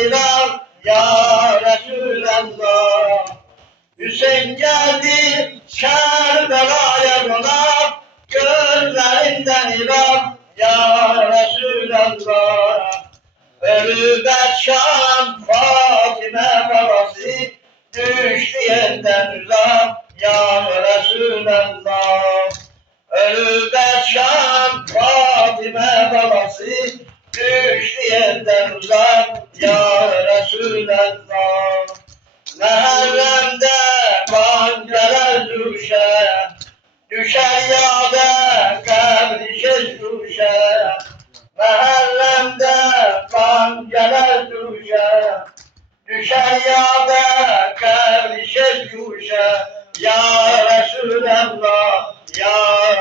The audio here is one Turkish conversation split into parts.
İran ya Resulallah. Hüseyin geldi Kerbela'ya konak, gözlerinden İran ya Resulallah. Ölübe Şam Fatime babası, düştü yerden uzak ya Resulallah. Ölübe Şam Fatime babası, düştü yerden uzak ya Resulallah. Mehərrəmdə qancələr düşə, düşər yada qəbri düşə. Məhərrəmdə qancələr düşə, düşər yada qəbri düşə. Ya Resulallah, ya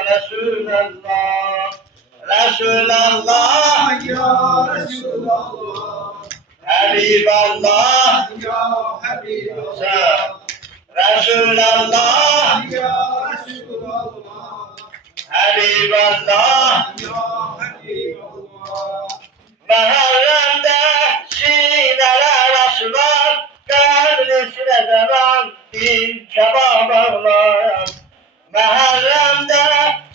Resulallah, Resulallah, Ya Resulallah, Habiballah, Ya Habiballah, Resulallah, Ya Resulallah, Habiballah. Ya Habiballah. Məhərrəmdə sinələr açılar, qəbrisine zaman bir kebab ağlar. Məhərrəmdə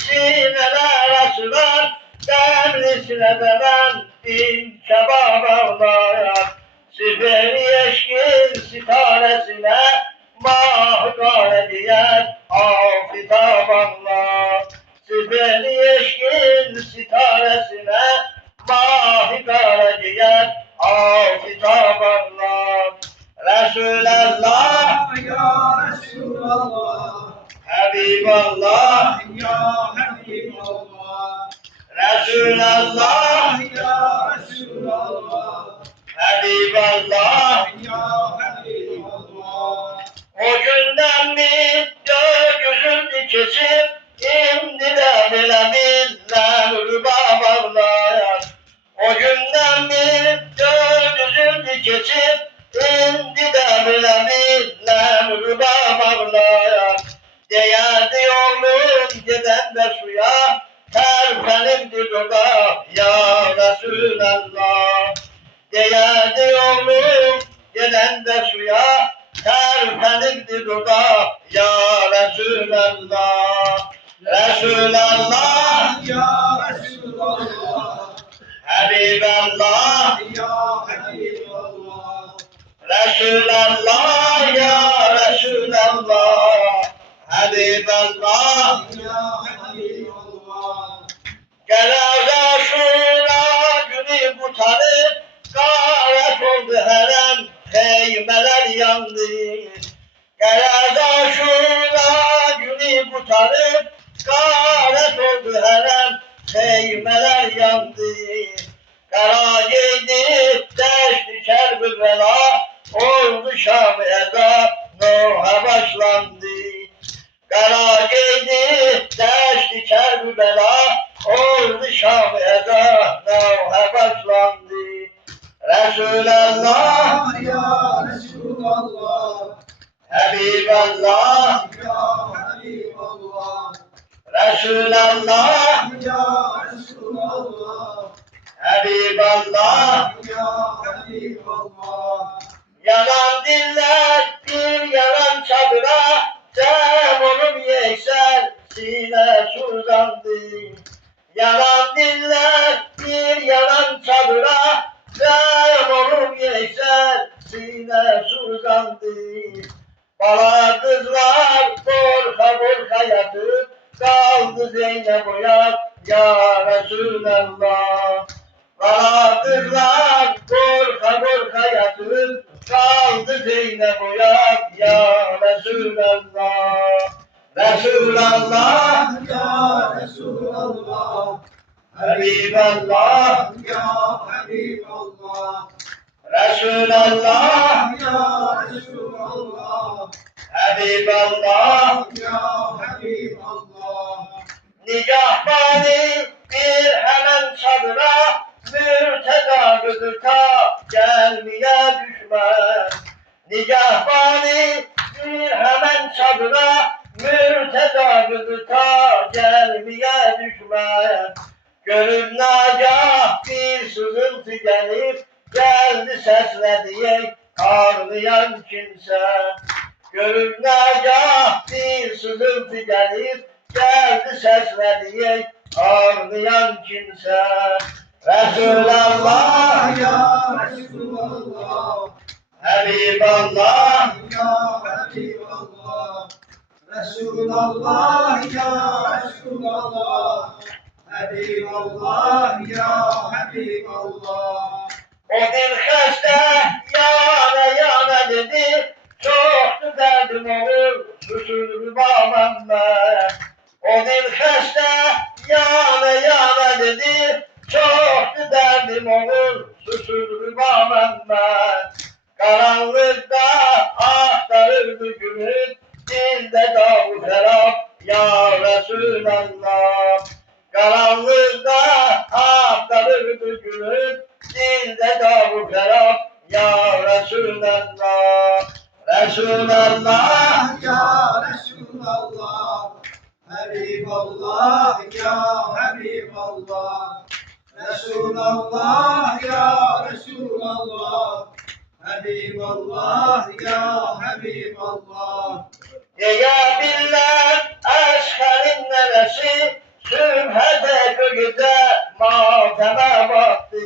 sinələr açılar, qəbrisine zaman bir kebab ağlar. Siferi eşkin sitaresine mahkare diyen afitab ağlar. Siferi eşkin sitaresine mahkare diyen afitab ağlar. Resulallah, Ya Resulallah, Habiballah, Ya Habiballah, Resulallah, Ya Resulallah, Habiballah. Ya Habiballah. O günden bir gökyüzünü kesip, indiler bile binler babamlar. O günden bir gökyüzünü kesip, indiler bile binler babamlar. Değerdi oğlum giden de suya, terpenimdi dudak ya Resulallah. Değerdi oğlum giden de suya, terpenimdi dudak ya Resulallah. Resulallah, Ya Resulallah, Habiballah, Ya Habiballah, Resulallah, ya Resulallah, Habiballah. Ya Habiballah. Gelaza şura günü kurtarıp, gayet oldu herem, heymeler yandı. Gelaza şura günü kurtarıp, gayet oldu herem, heymeler yandı. Kara giydi, deşti kerbi bela, oldu Şam eza, Nuh'a başlandı. Kara giydi, deşti kerbi bela, oldu Şam eza, Nuh'a başlandı. Resulallah, Ya Resulallah, Habiballah, Ya Habiballah, Resulallah, Ya Resulallah, Habiballah. Ya Habiballah. Yalan diller bir yalan çadıra, cem olup yekser sinesi uzandı. Yalan diller bir yalan çadıra, cem olup yekser sinesi uzandı. Bala kızlar korka korka yatıp, kaldı Zeynep Oyat ya Resulallah. Bala kızlar korka korka yatıp, kaldı Zeynep Oyat ya Resulallah. Resulallah, Ya Resulallah, Habiballah, Ya Habiballah, Resulallah, Ya Resulallah, Habiballah. Ya Habiballah. Nigahbani bir hemen çadıra, mürteda gıdıta gelmeye düşmez. Nigahbani bir hemen çadıra, mürteda gıdıta gelmeye düşmez. Görür nagah bir sızıntı gelip, geldi sesledi ağlayan kimse. Görür nagah bir sızıltı gelir, geldi sesledi ağlayan kimse. Resulallah Ya Resulallah, Habiballah Ya Habiballah, Resulallah, Ya Resulallah, Habiballah, Ya Habiballah. O dil xəstə yana yana dedi, çoxdu dərdim olur, susurdu Məmməd. O dil xəstə yana yana dedi, çoxdu dərdim olur, susurdu Məmməd. Qaranlıqda axtarırdı gülüb, dildə qavu xərab, ya Resulallah. Qaranlıqda axtarırdı gülüb, dildə qavu xərab, ya Resulallah. Resulallah, Ya Resulallah, Habiballah, Ya Habiballah, Resulallah, Ya Resulallah, Habiballah, Ya Habiballah. Deyə əşxərin nəvəsi, sübhətə köqüdə matəmə baxdı.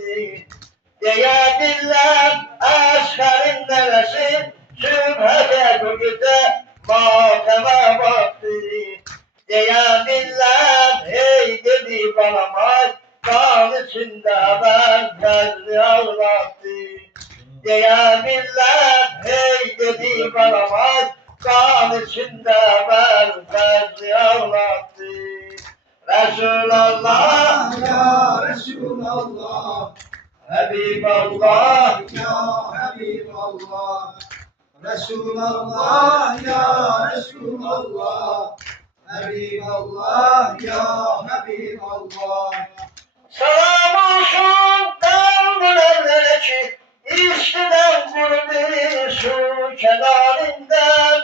Deyə əşxərin nəvəsi, sübhətə köqüdə matəmə baxdı. Deyə hey dedi balamay, qan içində bəzli ağlattı. Deyə hey dedi balamay, qan içində bəzli ağlattı. Resulallah, Ya Resulallah, Habiballah, Ya Habiballah, Resulallah, Ya Resulallah, Habiballah, Ya Habiballah. salam olsun dağlarına ki, içkiden kurdu su kenarından.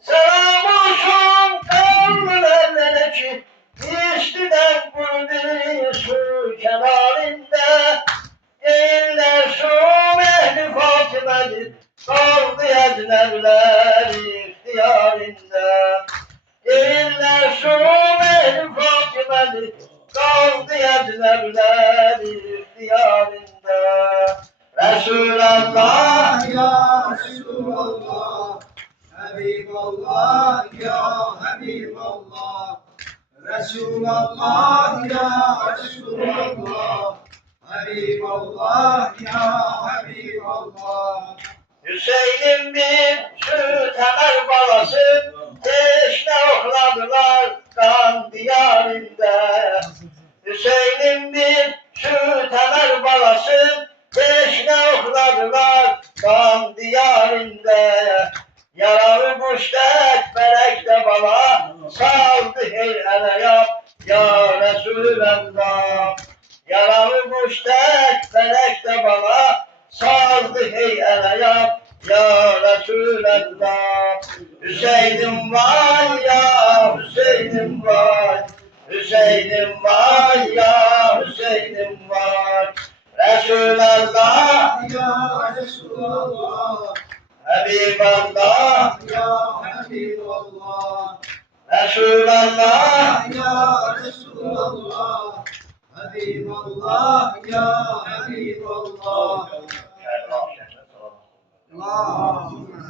Salam olsun dağlarına ki, içkiden kurdu su kenarında. Deyirlər şu Mehdi Fatimədir, qaldı əcnəblər ixtiyarında. Deyirlər şu Mehdi Fatimədir, qaldı əcnəblər ixtiyarında. Resulallah, Ya Resulallah, Habiballah, Ya Habiballah, Resulallah, Ya Resulallah, Habiballah, Ya Habiballah. Hüseyin'in bir şu temel balası, teşne okladılar kan diyarında. Hüseyin'in bir şu temel balası, teşne okladılar kan diyarında. Yaralı kuştek felekte bala, saldı hey eleyap ya Resulallah. Yaralı kuştek felekte bala, saldı hey eleyap ya Resulallah. Hüseyin'im var ya Hüseyin'im var, Hüseyin'im var ya Hüseyin'im var. Resulallah, Ya Resulallah, Habiballah, Ya Habiballah, Resulallah. Ya Resulallah, Habiballah, Ya Habiballah. Allah. Allahümme